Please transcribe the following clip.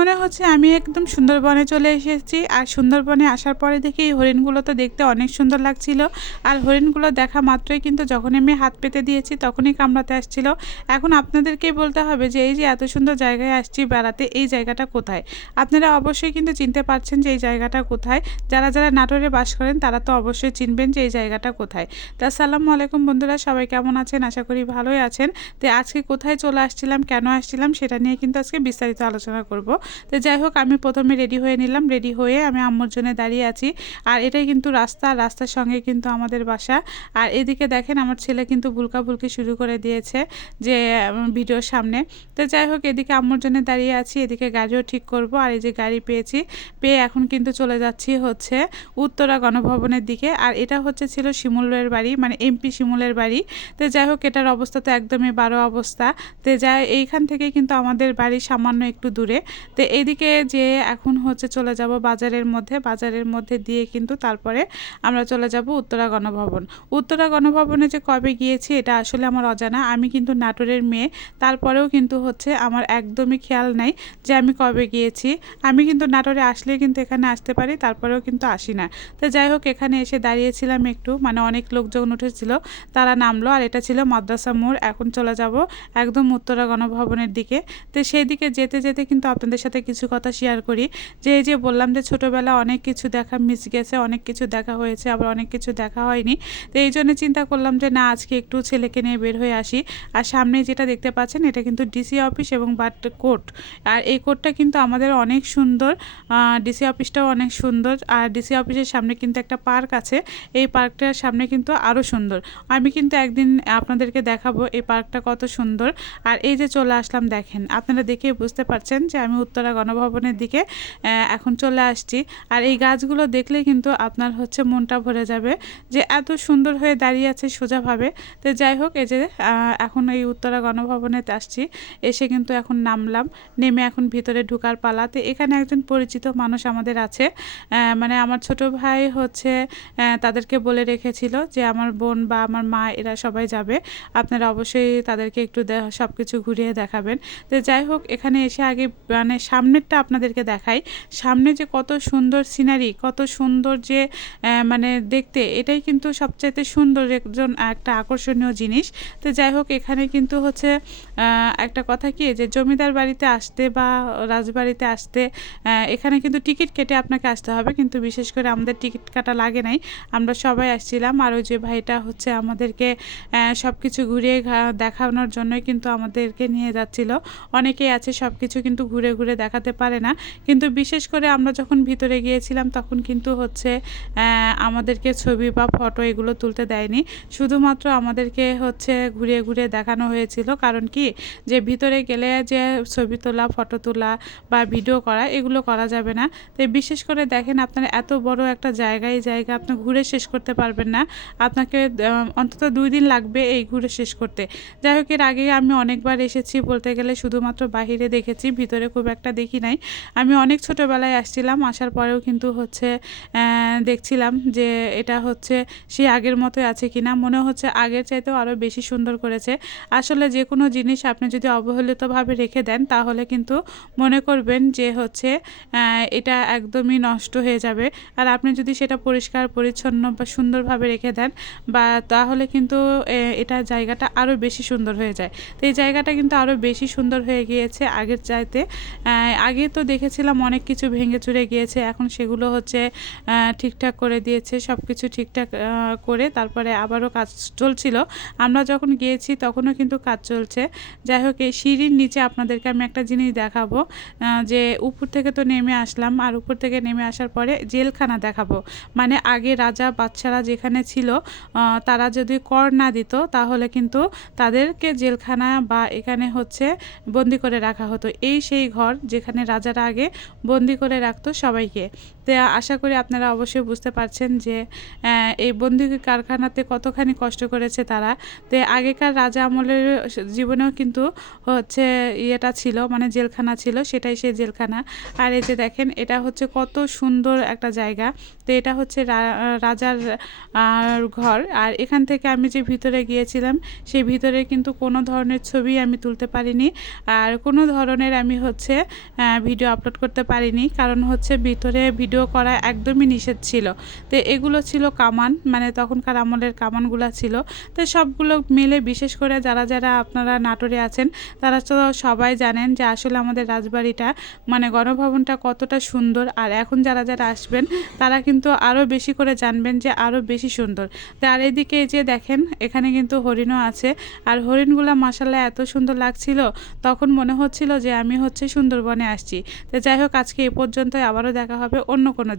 মনে হচ্ছে আমি একদম সুন্দরবনে চলে এসেছি। আর সুন্দরবনে আসার পরে দেখি এই হরিণগুলো তো দেখতে অনেক সুন্দর লাগছিল। আর হরিণগুলো দেখা মাত্রই কিন্তু যখন আমি হাত পেতে দিয়েছি তখনই কামড়াতে আসছিল। এখন আপনাদেরকেই বলতে হবে যে এই যে এত সুন্দর জায়গায় আসছি বেড়াতে, এই জায়গাটা কোথায়? আপনারা অবশ্যই কিন্তু চিনতে পারছেন যে এই জায়গাটা কোথায়। যারা যারা নাটোরে বাস করেন তারা তো অবশ্যই চিনবেন যে এই জায়গাটা কোথায়। তা আসসালামু আলাইকুম বন্ধুরা, সবাই কেমন আছেন? আশা করি ভালোই আছেন। তো আজকে কোথায় চলে আসছিলাম, কেন আসছিলাম সেটা নিয়ে কিন্তু আজকে বিস্তারিত আলোচনা করব। তো যাই হোক, আমি প্রথমে রেডি হয়ে নিলাম। রেডি হয়ে আমি আম্মুর জন্য দাঁড়িয়ে আছি। আর এটাই কিন্তু রাস্তা, রাস্তার সঙ্গে কিন্তু আমাদের বাসা। আর এদিকে দেখেন, আমার ছেলে কিন্তু ভুলকা ভুলকি শুরু করে দিয়েছে যে ভিডিওর সামনে। তো যাই হোক, এদিকে আম্মুর জন্য দাঁড়িয়ে আছি, এদিকে গাড়িও ঠিক করব। আর এই যে গাড়ি পেয়েছি, পেয়ে এখন কিন্তু চলে যাচ্ছি হচ্ছে উত্তরা গণভবনের দিকে। আর এটা হচ্ছে ছিল শিমুলের বাড়ি মানে এমপি শিমুলের বাড়ি। তো যাই হোক, এটার অবস্থা তো একদমই বারো অবস্থা। তো যাই, এইখান থেকে কিন্তু আমাদের বাড়ি সামান্য একটু দূরে। তো এদিকে যে এখন হচ্ছে চলে যাব বাজারের মধ্যে বাজারের মধ্যে দিয়ে কিন্তু তারপরে আমরা চলে যাব উত্তরা গণভবন। উত্তরা গণভবনে যে কবে গিয়েছি এটা আসলে আমার অজানা। আমি কিন্তু নাটোরের মেয়ে, তারপরেও কিন্তু হচ্ছে আমার একদমই খেয়াল নাই যে আমি কবে গিয়েছি। আমি কিন্তু নাটোরে আসলে কিন্তু এখানে আসতে পারি, তারপরেও কিন্তু আসি না। তো যাই হোক, এখানে এসে দাঁড়িয়েছিলাম একটু মানে অনেক লোকজন উঠেছিল, তারা নামলো, আর এটা ছিল মাদ্রাসা মোড়। এখন চলে যাব একদম উত্তরা গণভবনের দিকে। তো সেই দিকে যেতে যেতে কিন্তু আপনাদের সাথে কিছু কথা শেয়ার করি। যে এই যে বললাম যে ছোটোবেলা অনেক কিছু দেখা মিস গেছে, অনেক কিছু দেখা হয়েছে, আবার অনেক কিছু দেখা হয়নি। তো এই জন্য চিন্তা করলাম যে না, আজকে একটু ছেলেকে নিয়ে বের হয়ে আসি। আর সামনে যেটা দেখতে পাচ্ছেন, এটা কিন্তু ডিসি অফিস এবং বাট কোর্ট। আর এই কোর্টটা কিন্তু আমাদের অনেক সুন্দর। ডিসি অফিসটাও অনেক সুন্দর। আর ডিসি অফিসের সামনে কিন্তু একটা পার্ক আছে। এই পার্কটার সামনে কিন্তু আরও সুন্দর। আমি কিন্তু একদিন আপনাদেরকে দেখাবো এই পার্কটা কত সুন্দর। আর এই যে চলে আসলাম, দেখেন, আপনারা দেখে বুঝতে পারছেন যে আমি উত্তরা গণভবনের দিকে এখন চলে আসছি। আর এই গাছগুলো দেখলে কিন্তু আপনার হচ্ছে মনটা ভরে যাবে যে এত সুন্দর হয়ে দাঁড়িয়ে আছে সোজাভাবে। তো যাই হোক, এই যে এখন এই উত্তরা গণভবনেতে আসছি, এসে কিন্তু এখন নামলাম, নেমে এখন ভিতরে ঢুকার পালা। তো এখানে একজন পরিচিত মানুষ আমাদের আছে মানে আমার ছোট ভাই হচ্ছে তাদেরকে বলে রেখেছিল যে আমার বোন বা আমার মা এরা সবাই যাবে। আপনারা অবশ্যই তাদেরকে একটু সব কিছু ঘুরিয়ে দেখাবেন। তো যাই হোক, এখানে এসে আগে মানে সামনেরটা আপনাদেরকে দেখাই। সামনে যে কত সুন্দর সিনারি কত সুন্দর যে মানে দেখতে, এটাই কিন্তু সবচাইতে সুন্দর একজন, একটা আকর্ষণীয় জিনিস। তো যাই হোক, এখানে কিন্তু হচ্ছে একটা কথা কি, যে জমিদার বাড়িতে আসতে বা রাজবাড়িতে আসতে এখানে কিন্তু টিকিট কেটে আপনাকে আসতে হবে। কিন্তু বিশেষ করে আমাদের টিকিট কাটা লাগে নাই। আমরা সবাই আসছিলাম। আর ওই যে ভাইটা হচ্ছে আমাদেরকে সব কিছু ঘুরিয়ে দেখানোর জন্যই কিন্তু আমাদেরকে নিয়ে যাচ্ছিল। অনেকেই আছে সব কিছু কিন্তু ঘুরে ঘুরে দেখাতে পারে না। কিন্তু বিশেষ করে আমরা যখন ভিতরে গিয়েছিলাম তখন কিন্তু হচ্ছে আমাদেরকে ছবি বা ফটো এগুলো তুলতে দেয়নি। শুধুমাত্র আমাদেরকে হচ্ছে ঘুরিয়ে ঘুরিয়ে দেখানো হয়েছিল। কারণ কি? যে ভিতরে গেলে যে ছবি তোলা, ফটো তোলা বা ভিডিও করা, এগুলো করা যাবে না। তো বিশেষ করে দেখেন আপনার এত বড় একটা জায়গায় জায়গা আপনি ঘুরে শেষ করতে পারবেন না। আপনাকে অন্তত দুই দিন লাগবে এই ঘুরে শেষ করতে। যাই হোক, এর আগে আমি অনেকবার এসেছি বলতে গেলে শুধুমাত্র বাহিরে দেখেছি, ভিতরে খুব একটা দেখি নাই। আমি অনেক ছোটোবেলায় আসছিলাম, আসার পরেও কিন্তু হচ্ছে দেখছিলাম যে এটা হচ্ছে সেই আগের মতোই আছে কিনা। মনে হচ্ছে আগের চাইতেও আরও বেশি সুন্দর করেছে। আসলে যে কোনো জিনিস আপনি যদি অবহেলিতভাবে রেখে দেন, তাহলে কিন্তু মনে করবেন যে হচ্ছে এটা একদমই নষ্ট হয়ে যাবে। আর আপনি যদি সেটা পরিষ্কার, পরিচ্ছন্ন বা সুন্দরভাবে রেখে দেন, বা তাহলে কিন্তু এটা জায়গাটা আরও বেশি সুন্দর হয়ে যায়। তো এই জায়গাটা কিন্তু আরও বেশি সুন্দর হয়ে গিয়েছে আগের চাইতে। আগে তো দেখেছিলাম অনেক কিছু ভেঙে চুরে গিয়েছে, এখন সেগুলো হচ্ছে ঠিকঠাক করে দিয়েছে সব কিছু ঠিকঠাক করে তারপরে আবারও কাজ চলছিল। আমরা যখন গিয়েছি তখনও কিন্তু কাজ চলছে। যাই হোক, এই সিঁড়ির নিচে আপনাদেরকে আমি একটা জিনিস দেখাবো যে উপর থেকে তো নেমে আসলাম, আর উপর থেকে নেমে আসার পরে জেলখানা দেখাবো। মানে আগে রাজা বাচ্চারা যেখানে ছিল তারা যদি কর না দিত তাহলে কিন্তু তাদেরকে জেলখানা বা এখানে হচ্ছে বন্দি করে রাখা হতো। এই সেই ঘর যেখানে রাজারা আগে বন্দি করে রাখতো সবাইকে। তো আশা করি আপনারা অবশ্যই বুঝতে পারছেন যে এই বন্দি কারখানাতে কতখানি কষ্ট করেছে তারা। তো আগেকার রাজা আমলের জীবনেও কিন্তু হচ্ছে ইয়েটা ছিল মানে জেলখানা ছিল, সেটাই সেই জেলখানা। আর এই যে দেখেন, এটা হচ্ছে কত সুন্দর একটা জায়গা। তো এটা হচ্ছে রাজার ঘর। আর এখান থেকে আমি যে ভিতরে গিয়েছিলাম, সেই ভিতরে কিন্তু কোনো ধরনের ছবি আমি তুলতে পারিনি। আর কোনো ধরনের আমি হচ্ছে ভিডিও আপলোড করতে পারিনি। কারণ হচ্ছে ভিতরে ভিডিও করা একদমই নিষেধ ছিল। তো এগুলো ছিল কামান মানে তখনকার আমলের কামানগুলো ছিল। তো সবগুলো মিলে বিশেষ করে যারা যারা আপনারা নাটোরে আছেন, তারা তো সবাই জানেন যে আসলে আমাদের রাজবাড়িটা মানে গণভবনটা কতটা সুন্দর। আর এখন যারা যারা আসবেন, তারা কিন্তু আরও বেশি করে জানবেন যে আরও বেশি সুন্দর। আর এদিকে যে দেখেন, এখানে কিন্তু হরিণও আছে। আর হরিণগুলো মাসাল্লাহ এত সুন্দর লাগছিল, তখন মনে হচ্ছিল যে আমি হচ্ছে সুন্দরবনে আসছি। তো যাই হোক আজকে এ পর্যন্তই। আবারও দেখা হবে অন্য কোনো দিন।